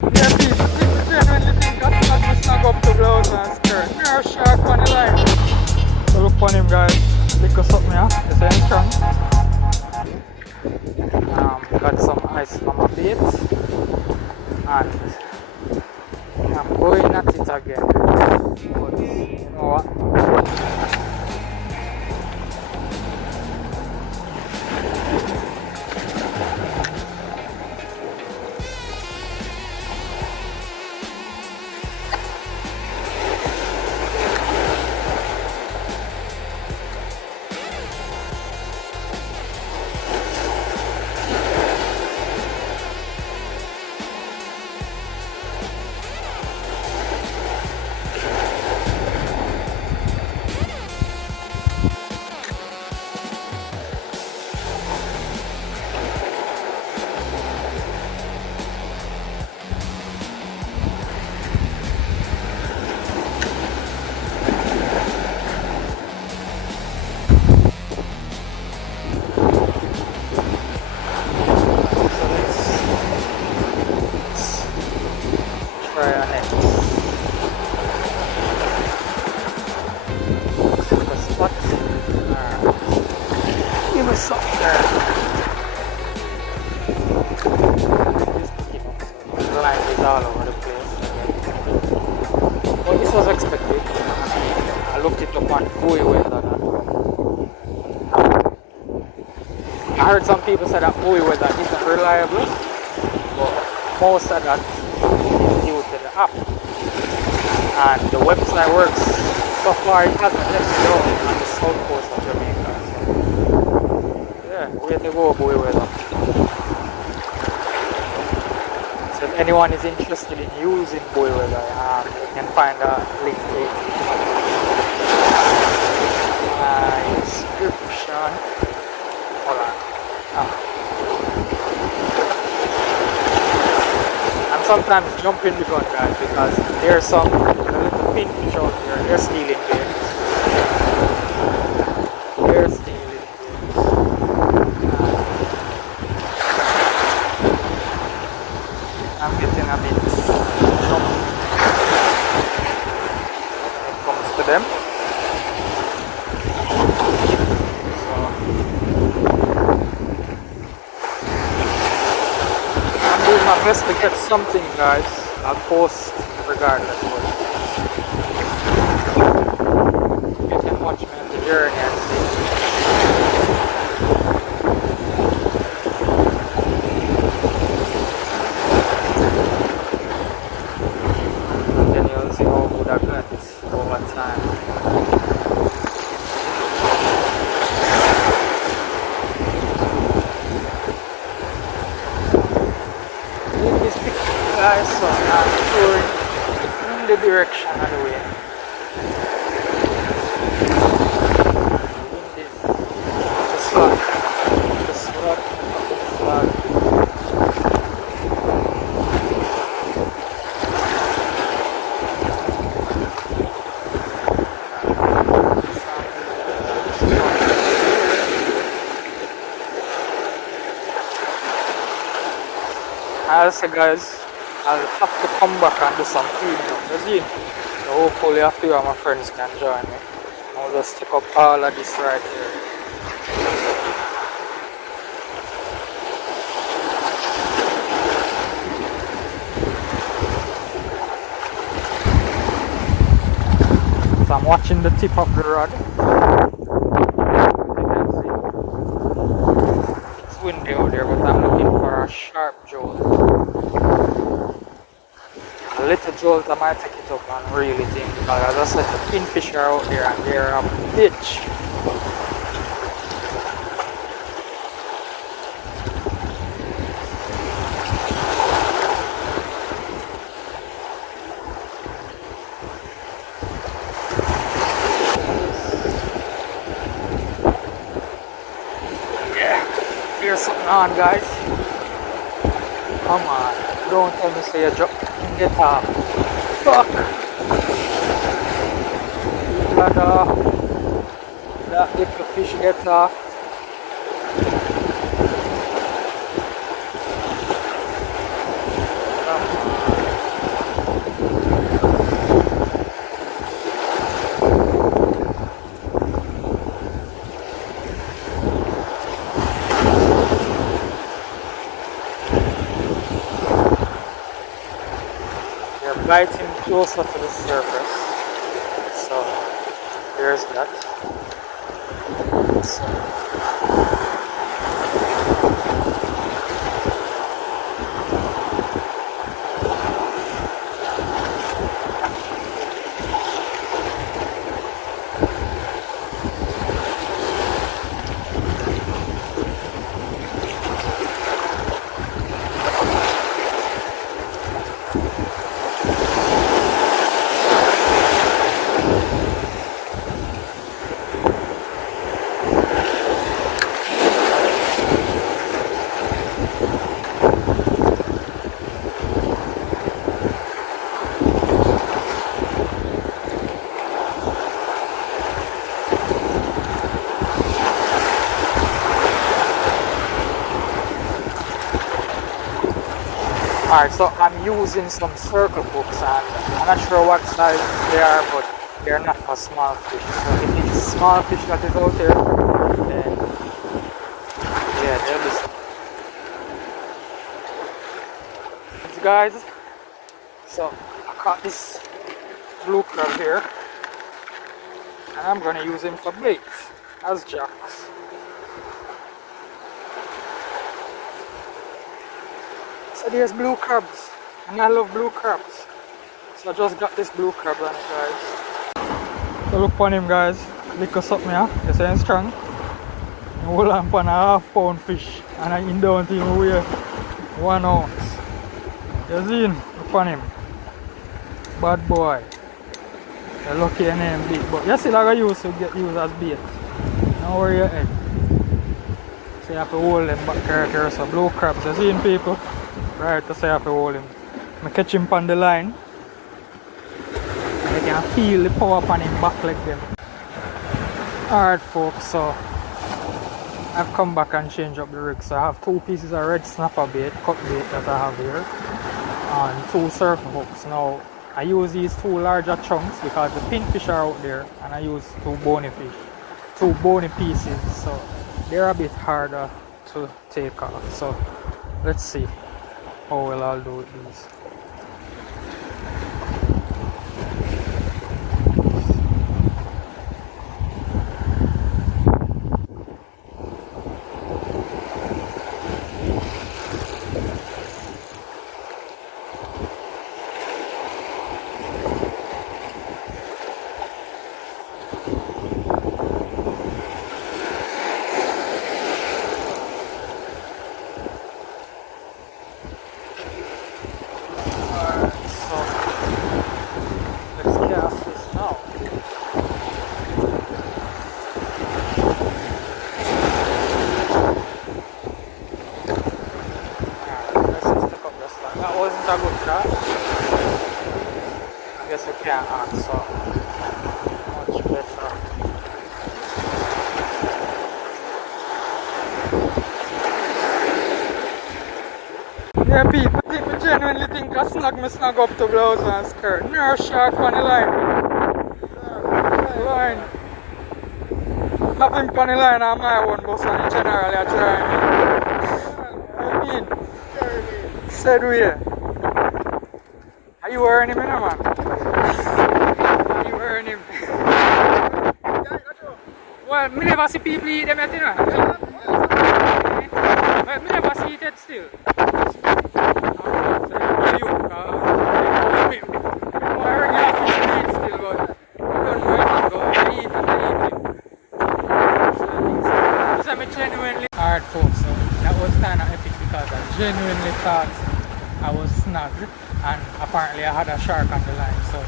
Yeah, people genuinely think a snug must snug up to blouse and skirt. Mirror shark on the line. So look on him, guys. Lick us up, yeah. You see him strong. Got some ice from a bait. And I'm going at it again. But you know what? Try our next spot. Give us up there. The line is all over the place. Well, this was expected. I looked it up on buoyweather.com. I heard some people say that buoyweather isn't reliable, but most of that is due to the app. And the website works so far, it hasn't let me down on the south coast of Jamaica. So, yeah, way to go, buoyweather. So if anyone is interested in using buoyweather, you can find a link to it in my description. Hold on. And sometimes jump in the gun, guys, because there's some little pinfish out there. They're stealing games. They're stealing games. I'm getting a bit jumpy when it comes to them. So I'm doing my best to get something, guys. I'll post regardless. You can watch me on the journey and see. And then you'll see how good I got over time. In this picture, guys, so I'm touring in the direction of the wind. The slug. The slug. The slug. Also, guys, I'll have to come back and do some cleaning up the scene. So hopefully a few of my friends can join me. I'll just take up all of this right here. So I'm watching the tip of the rod. You can see it's windy out there, but I'm looking for a sharp jolt. A little jolt, I might take it up and reel it in, because as I said, the pinfish are out there and they're a bitch. Yeah, here's something on, guys. Come on, don't tell me say you drop. Get off. Fuck. Got off. That little fish gets off. Come on. biting closer to the surface. So there's that. So, alright, so I'm using some circle hooks and I'm not sure what size they are, but they're not for small fish. So if it's small fish that is out there, then yeah, they'll be small. Guys, so I caught this blue crab here and I'm gonna use him for baits as jacks. So there's blue crabs, and I love blue crabs. So I just got this blue crab on it, guys. So look on him, guys. Lick us up here. You see him strong. You hold on on a half-pound fish, and I don't even weigh 1 ounce. You see him? Look on him. Bad boy. You're lucky your name big, but you still have to use to get used as bait. Now where your head. So you have to hold them back here. So blue crabs, you see him, people? Right, so I have to hold him. I catch him on the line. And you can feel the power on him back like them. Alright folks, so I've come back and changed up the rig. So I have 2 pieces of red snapper bait, cut bait that I have here. And 2 circle hooks. Now I use these 2 larger chunks because the pinfish are out there. And I use 2 bony fish. 2 bony pieces. So they're a bit harder to take off. So let's see how well I'll do with these. A good shot. I guess you can't ask so much better. Yeah, people, I genuinely think I snag up to blouse and skirt. No shark on the line. Line. Having on the line on my one bus and generally I try me. I mean, said we. Are you wearing him in a man? Are you wearing him? Well, I never see people eat them yet, you know. But I never see it yet still. Alright folks, so that was kind of epic because I genuinely thought I was snagged. And apparently I had a shark on the line, so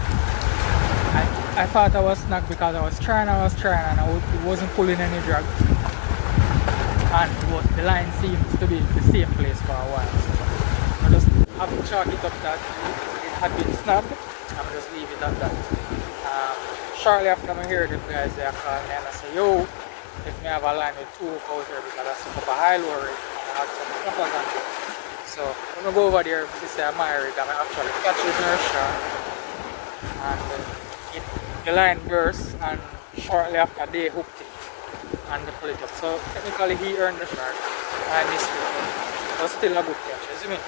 I thought I was snagged because I was trying and it wasn't pulling any drag, and the line seems to be the same place for a while, so I just have to chalk it up that it had been snagged and I just leave it at that. Shortly after I heard them guys, they called me and I said, yo, if me have a line with 2 hook out here because I set up a high-low rig and I had some snappers on it. So I'm gonna go over there to see my rig and I actually catch the nurse shark, and the line burst, and shortly after they hooked it and they pulled it up. So technically he earned the shark, I missed it, but still a good catch, you see me?